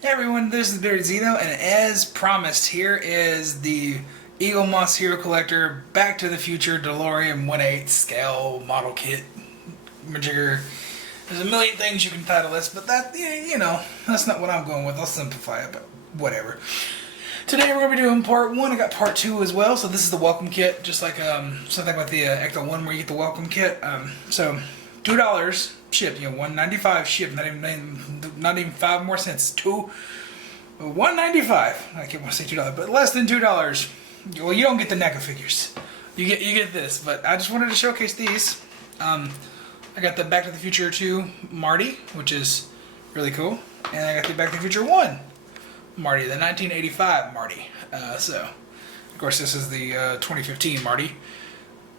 Hey everyone, this is Bearded Zeno, and as promised, here is the Eaglemoss Hero Collector Back to the Future DeLorean 1/8 scale model kit majigger. There's a million things you can title this, but that, that's not what I'm going with. I'll simplify it, but whatever. Today we're going to be doing part 1. I got part 2 as well, so this is the welcome kit, just like something like the Ecto 1 where you get the welcome kit. So $2 shipped, $1.95 shipped, not even 5 more cents. $1.95. I can't want to say $2, but less than $2. Well, you don't get the NECA figures. You get this, but I just wanted to showcase these. I got the Back to the Future 2 Marty, which is really cool, and I got the Back to the Future 1 Marty, the 1985 Marty. So, of course, this is the 2015 Marty.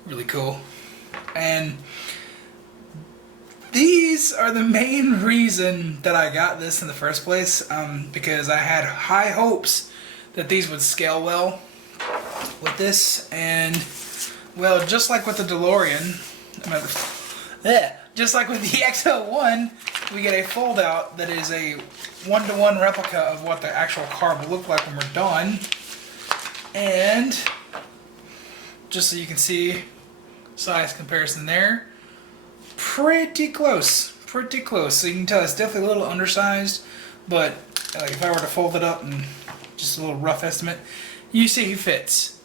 Really cool. And these are the main reason that I got this in the first place, because I had high hopes that these would scale well with this, and well, just like with the DeLorean, just like with the XL1, we get a fold out that is a one-to-one replica of what the actual car will look like when we're done. And just so you can see size comparison there, pretty close. So you can tell it's definitely a little undersized, but like if I were to fold it up and just a little rough estimate, you see he fits.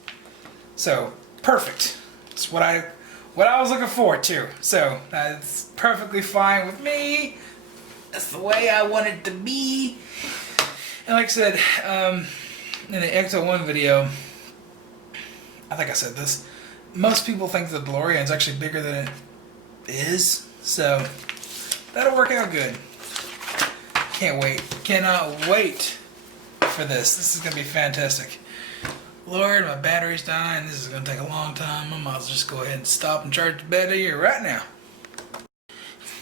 So perfect. It's what I was looking for too. So that's perfectly fine with me. That's the way I want it to be. And like I said, in the XL1 video, I think I said this, most people think the DeLorean is actually bigger than it is, so that'll work out good. Can't wait. Cannot wait for this. This is going to be fantastic. Lord, my battery's dying. This is going to take a long time. I might as well just go ahead and stop and charge the battery right now.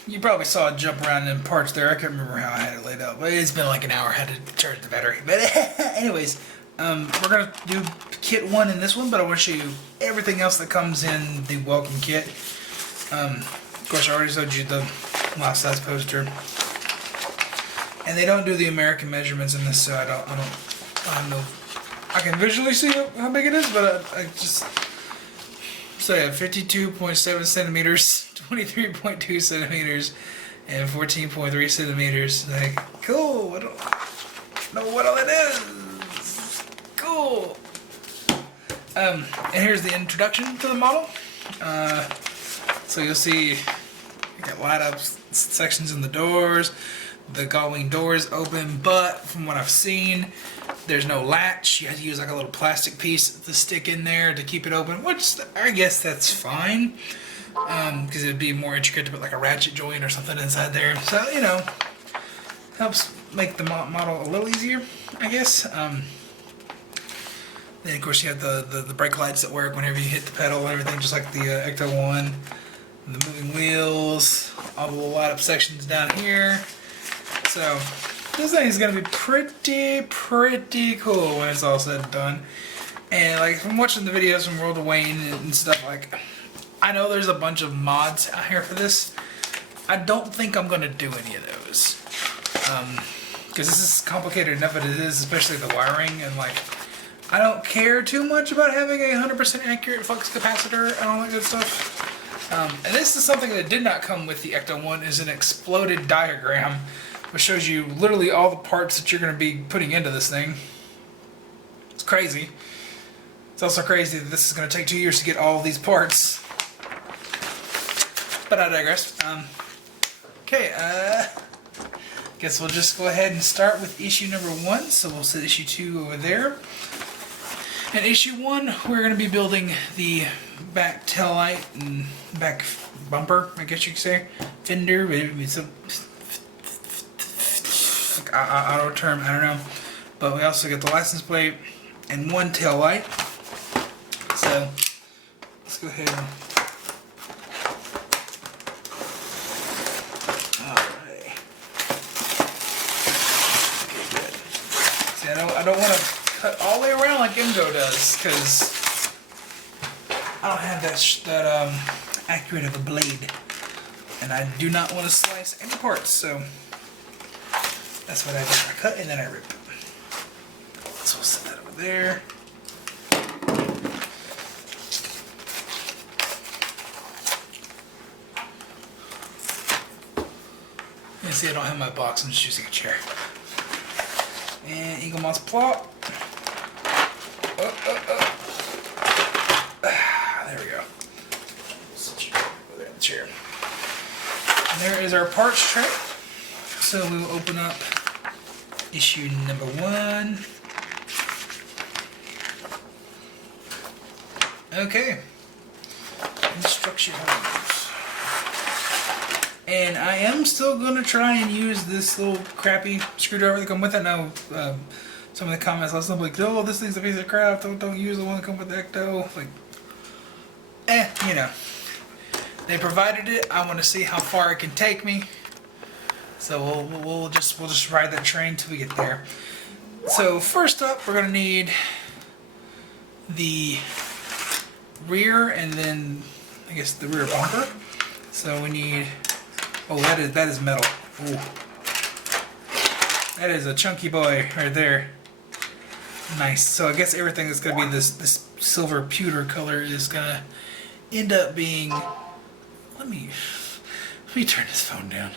You probably saw it jump around in parts there. I can't remember how I had it laid out, but it's been like an hour I had to charge the battery. But anyways, we're going to do kit 1 in this one, but I want to show you everything else that comes in the welcome kit. Of course, I already showed you the life size poster, and they don't do the American measurements in this, so I don't know. I can visually see how big it is, but I just so yeah, 52.7 centimeters, 23.2 centimeters, and 14.3 centimeters. Like, cool. I don't know what all that is. Cool. And here's the introduction to the model. So you'll see you got light up sections in the doors. The gullwing doors open, but from what I've seen, there's no latch. You have to use like a little plastic piece to stick in there to keep it open, which I guess that's fine, because it'd be more intricate to put like a ratchet joint or something inside there. So, helps make the model a little easier, I guess. Then of course you have the brake lights that work whenever you hit the pedal and everything, just like the Ecto 1. The moving wheels, all the little light up sections down here. So this thing is going to be pretty cool when it's all said and done. And like from watching the videos from World of Wayne and stuff, like I know there's a bunch of mods out here for this. I don't think I'm going to do any of those, because this is complicated enough as it is, especially the wiring, and like I don't care too much about having a 100% accurate flux capacitor and all that good stuff. And this is something that did not come with the Ecto 1, is an exploded diagram, which shows you literally all the parts that you're going to be putting into this thing. It's crazy. It's also crazy that this is going to take 2 years to get all of these parts. But I digress. Okay, guess we'll just go ahead and start with issue number 1. So we'll set issue 2 over there. In issue 1, we're going to be building the back tail light and back bumper, I guess you could say. Fender, maybe some auto term, I don't know. But we also get the license plate and 1 tail light. So let's go ahead and alright. Okay, good. See, I don't want to cut all the way around like Imgo does, because I don't have that accurate of a blade, and I do not want to slice any parts. So That's what I do. I cut and then I rip. So we'll set that over there. You can see I don't have my box, I'm just using a chair. And Eaglemoss plop. There we go. Sit you over there in the chair. And there is our parts tray. So we will open up issue number 1. Okay. Instructions. And I am still going to try and use this little crappy screwdriver that comes with it. Now, some of the comments last night like, oh, this thing's a piece of crap. Don't use the one that comes with the Ecto. Like, you know. They provided it. I want to see how far it can take me. So we'll just ride that train till we get there. So first up, we're going to need the rear and then I guess the rear bumper. So we need. Oh, that is metal. Ooh. That is a chunky boy right there. Nice. So I guess everything that's gonna be this silver pewter color is gonna end up being. Let me turn this phone down.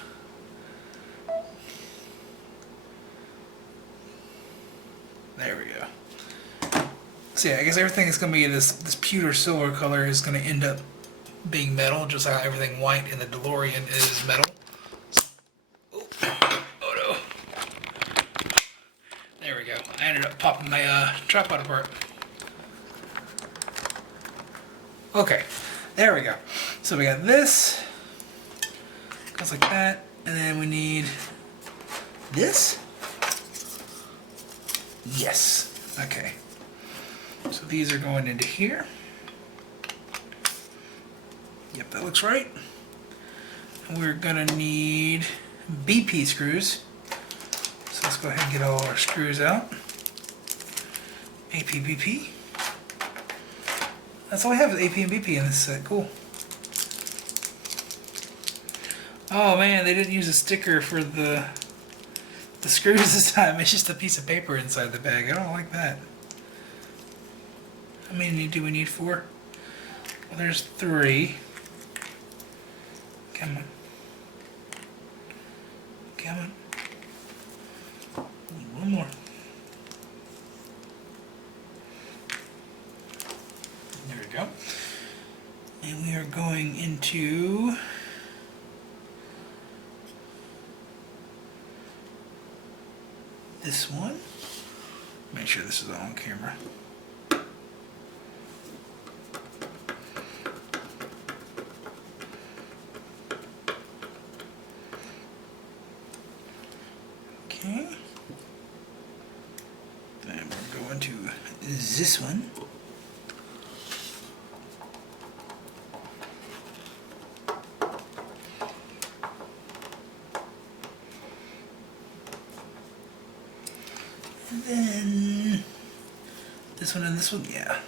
There we go. So yeah, I guess everything is gonna be this pewter silver color is gonna end up being metal, just like everything white in the DeLorean is metal. Oh no. There we go. I ended up popping my tripod apart. Okay, there we go. So we got this. Goes like that. And then we need this. Yes. Okay. So these are going into here. Yep, that looks right. And we're gonna need BP screws. So let's go ahead and get all our screws out. AP, BP. That's all I have is AP and BP in this set. Cool. Oh man, they didn't use a sticker for the screws this time. It's just a piece of paper inside the bag. I don't like that. How many do we need? 4? Well, there's 3. Come on. Come on. One more. There we go. And we are going into this one. Make sure this is on camera. Okay. Then we're going to this one. And then this one and this one, yeah.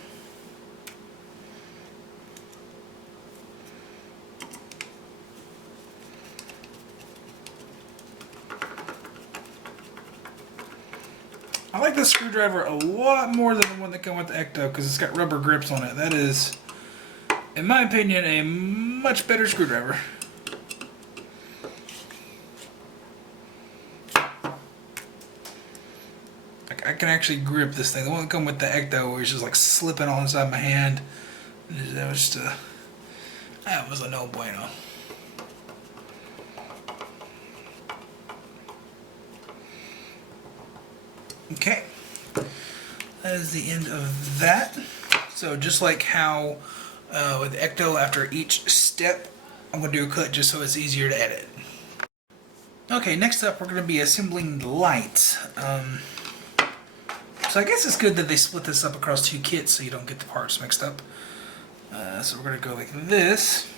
I like this screwdriver a lot more than the one that came with the Ecto because it's got rubber grips on it. That is, in my opinion, a much better screwdriver. I can actually grip this thing. The one that came with the Ecto was just like slipping all inside my hand. That was just that was a no bueno. Okay, that is the end of that. So just like how with Ecto, after each step, I'm going to do a cut just so it's easier to edit. Okay, next up we're going to be assembling the lights. So I guess it's good that they split this up across 2 kits so you don't get the parts mixed up. So we're going to go like this.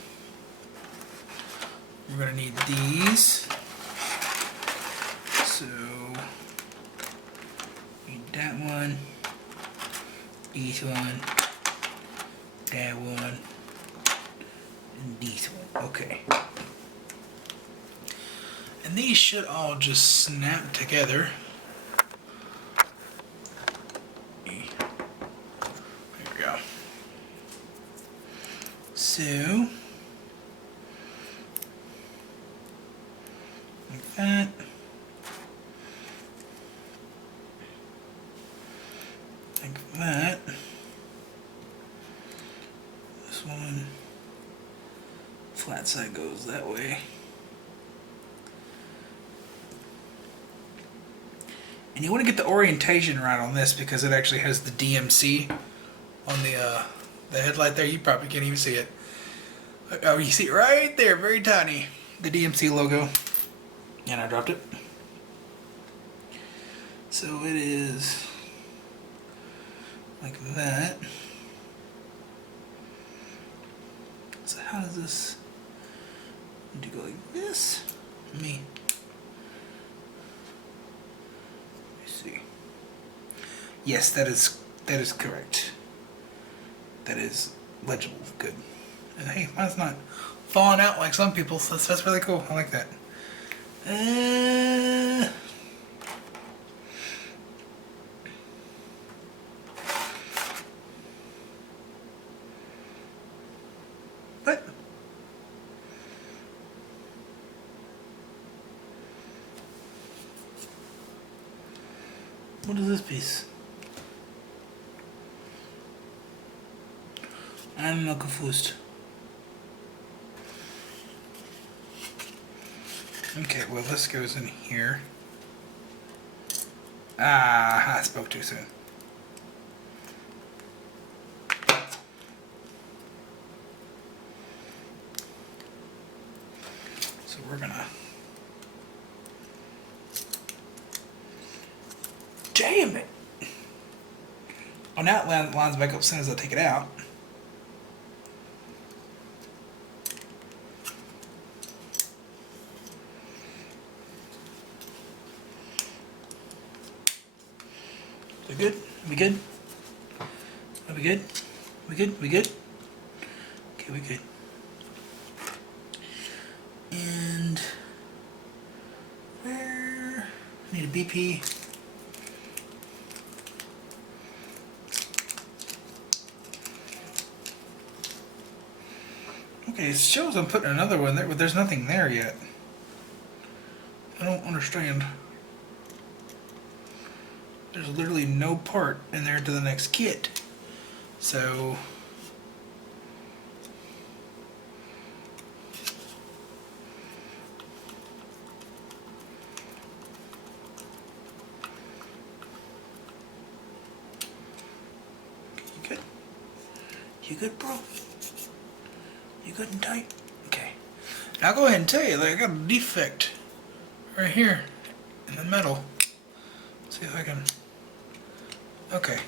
We're going to need these. So that one, this one, that one, and this one. Okay. And these should all just snap together. There we go. So, like that. Like that. This one, flat side goes that way. And you want to get the orientation right on this because it actually has the DMC on the headlight there. You probably can't even see it. Oh, you see it right there, very tiny. The DMC logo. And I dropped it. So it is like that. So how does this need to go like this? Let me see. Yes, that is correct. That is legible. Good. And hey, mine's not falling out like some people, so that's really cool. I like that. What? What is this piece? I'm not confused. Okay, well this goes in here. Ah, I spoke too soon. So we're gonna... Damn it! Oh, now it lines back up as soon as I take it out. We good? We good? Are we good? We good? We good? Okay, we good. And where? I need a BP. Okay, it shows I'm putting another one there, but there's nothing there yet. I don't understand. There's literally no part in there to the next kit. So you good? You good, bro? You good and tight? Okay. Now I'll go ahead and tell you that I got a defect right here in the metal. See if I can. Okay.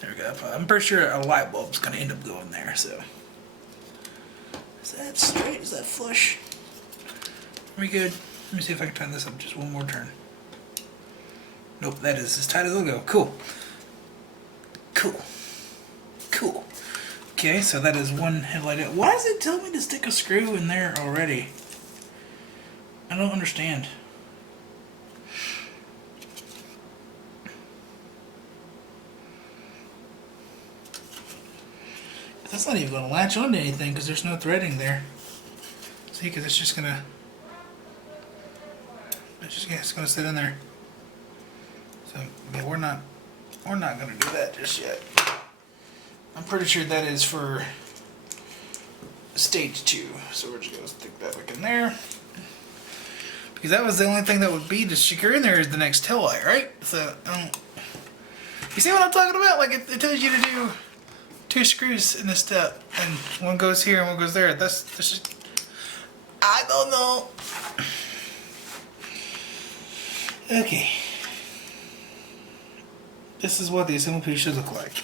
There we go. I'm pretty sure a light bulb's gonna end up going there, so. Is that straight? Is that flush? Are we good? Let me see if I can turn this up just one more turn. Nope, that is as tight as it'll go. Cool. Cool. Cool. Okay, so that is one headlight. Why does it tell me to stick a screw in there already? I don't understand. That's not even going to latch onto anything because there's no threading there. See, because it's just going to... It's going to sit in there. So, yeah, we're not going to do that just yet. I'm pretty sure that is for stage 2. So we're just going to stick that back in there. Because that was the only thing that would be to secure in there is the next tail light, right? So, you see what I'm talking about? Like, it tells you to do 2 screws in a step, and one goes here and one goes there. That's just... I don't know. Okay. This is what the assemble piece should look like.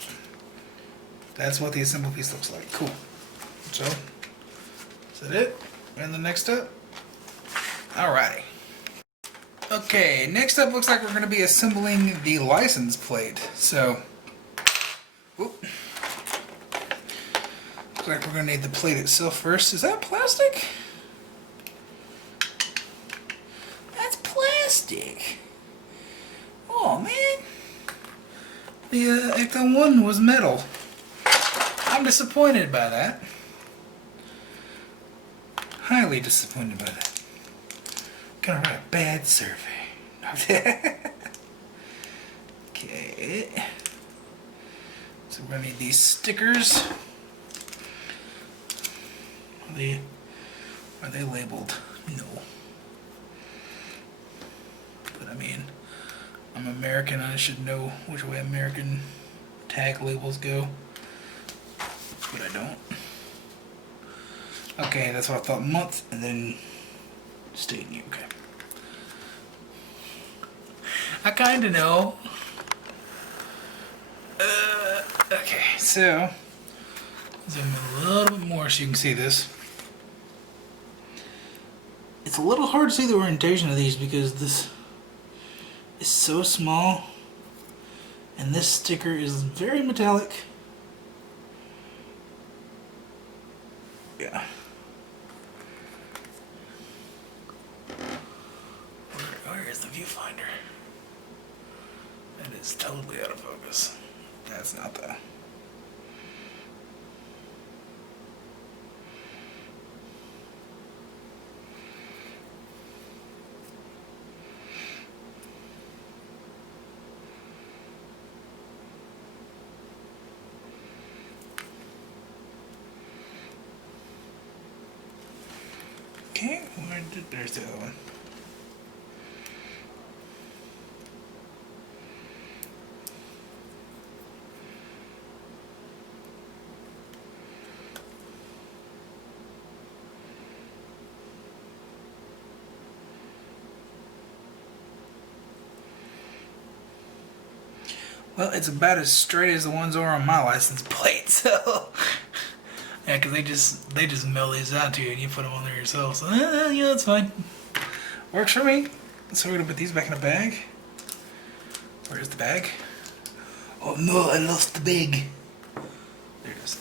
That's what the assemble piece looks like. Cool. So, is that it? And the next step? Alrighty. Okay, next up looks like we're going to be assembling the license plate. So, whoop. Looks like we're going to need the plate itself first. Is that plastic? plastic. Oh man, the Ecto 1 was metal. I'm disappointed by that. Highly disappointed by that. Gonna write a bad survey. Okay. So we're gonna need these stickers. Are they labeled? No. But I mean, I'm American, I should know which way American tag labels go. But I don't. Okay, that's what I thought, month, and then state new, okay. I kinda know. Okay, so zoom in a little bit more so you can see this. It's a little hard to see the orientation of these because this is so small and this sticker is very metallic. Yeah. Where is the viewfinder? That is totally out of focus. That's not the... Okay, there's the other one. Well, it's about as straight as the ones are on my license plate, so... Yeah, because they just mail these out to you and you put them on there yourself, so yeah, that's fine. Works for me. So we're going to put these back in a bag. Where's the bag? Oh no, I lost the bag. There it is.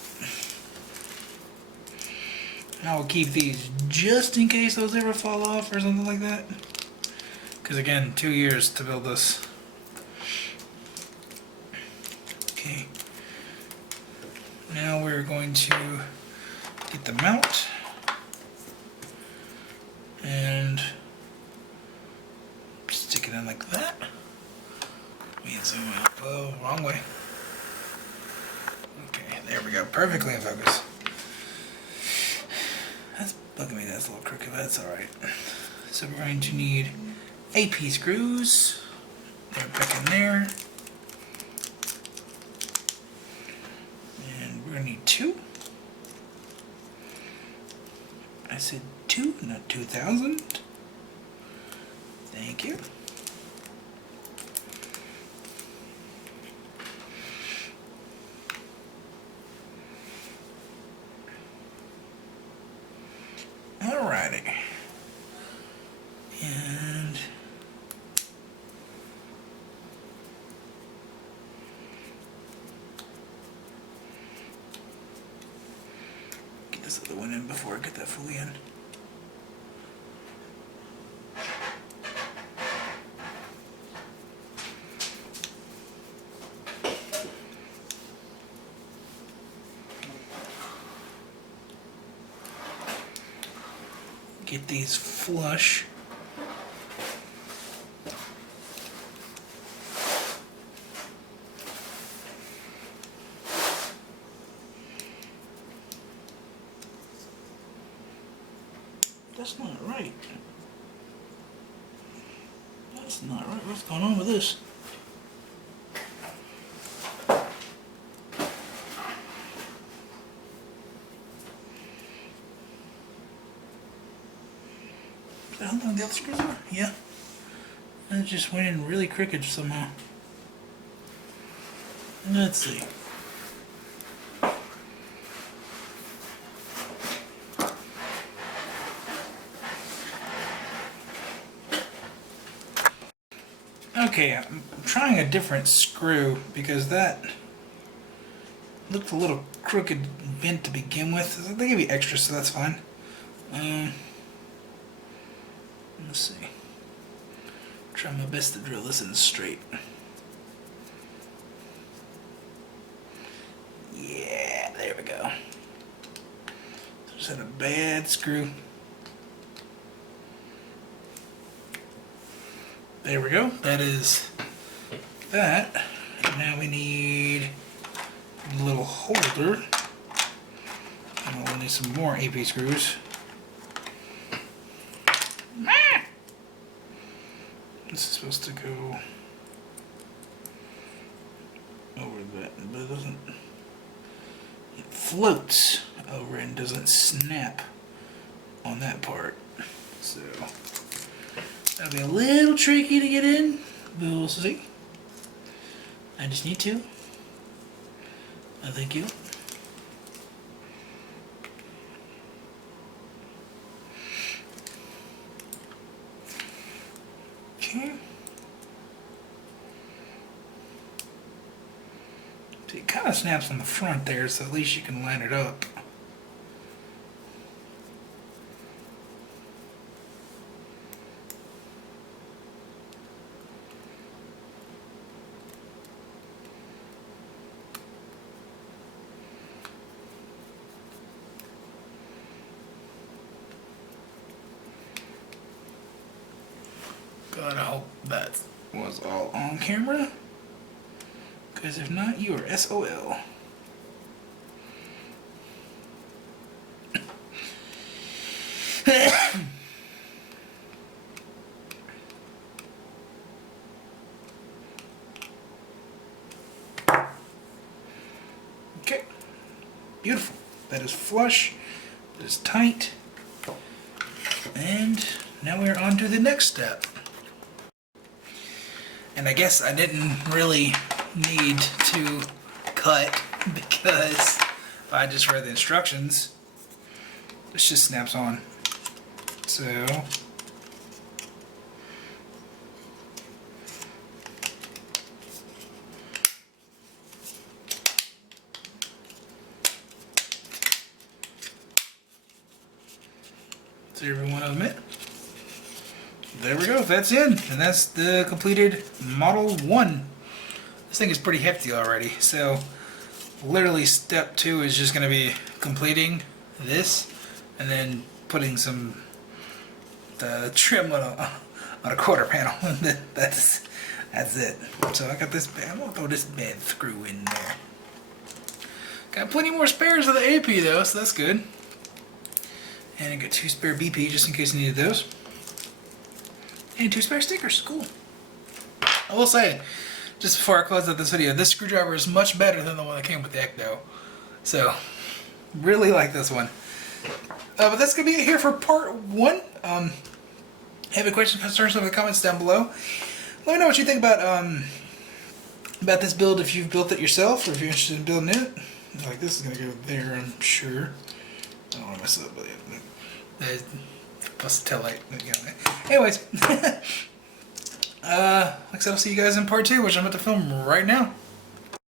And I will keep these just in case those ever fall off or something like that. Because again, 2 years to build this. Okay. Now we're going to get the mount and stick it in like that. Me and zoom out. Oh, wrong way. Okay, there we go. Perfectly in focus. That's bugging me. That's a little crooked, but that's alright. So we're going to need AP screws. They're back in there. And we're going to need 2. I said 2, not 2,000. Thank you. Alrighty. And get this other one in before I get that fully in. Get these flush. That's not right. That's not right. What's going on with this? How long the other screws are? Yeah. And it just went in really crooked somehow. Let's see. Okay, I'm trying a different screw because that looked a little crooked and bent to begin with. They give you extra, so that's fine. Let's see. Try my best to drill this in straight. Yeah, there we go. Just had a bad screw. There we go. That is that. And now we need a little holder. And we'll need some more AP screws. This is supposed to go over that, but it doesn't. It floats over and doesn't snap on that part. So that'll be a little tricky to get in, but we'll see. I just need to. Thank you. Okay. See, it kind of snaps on the front there, so at least you can line it up. God, I hope that was all on camera. Because if not, you are SOL. Okay. Beautiful. That is flush. That is tight. And now we're on to the next step. And I guess I didn't really need to cut because if I just read the instructions, this just snaps on. So every one of them in. There we go, that's in, and that's the completed Model 1. This thing is pretty hefty already, so literally step 2 is just going to be completing this and then putting some trim on a quarter panel. that's it. So I got this, I'm going to throw this bad screw in there. Got plenty more spares of the AP though, so that's good. And I got 2 spare BP just in case I needed those. And 2 spare stickers, cool. I will say, just before I close out this video, this screwdriver is much better than the one that came with the Ecto. So, really like this one. But that's going to be it here for part 1. Have any questions, concerns, in the comments down below. Let me know what you think about this build, if you've built it yourself, or if you're interested in building it. Like this is going to go there, I'm sure. I don't want to mess it up, but yeah. Plus the tail light. Anyways, like I said, I'll see you guys in part 2, which I'm about to film right now.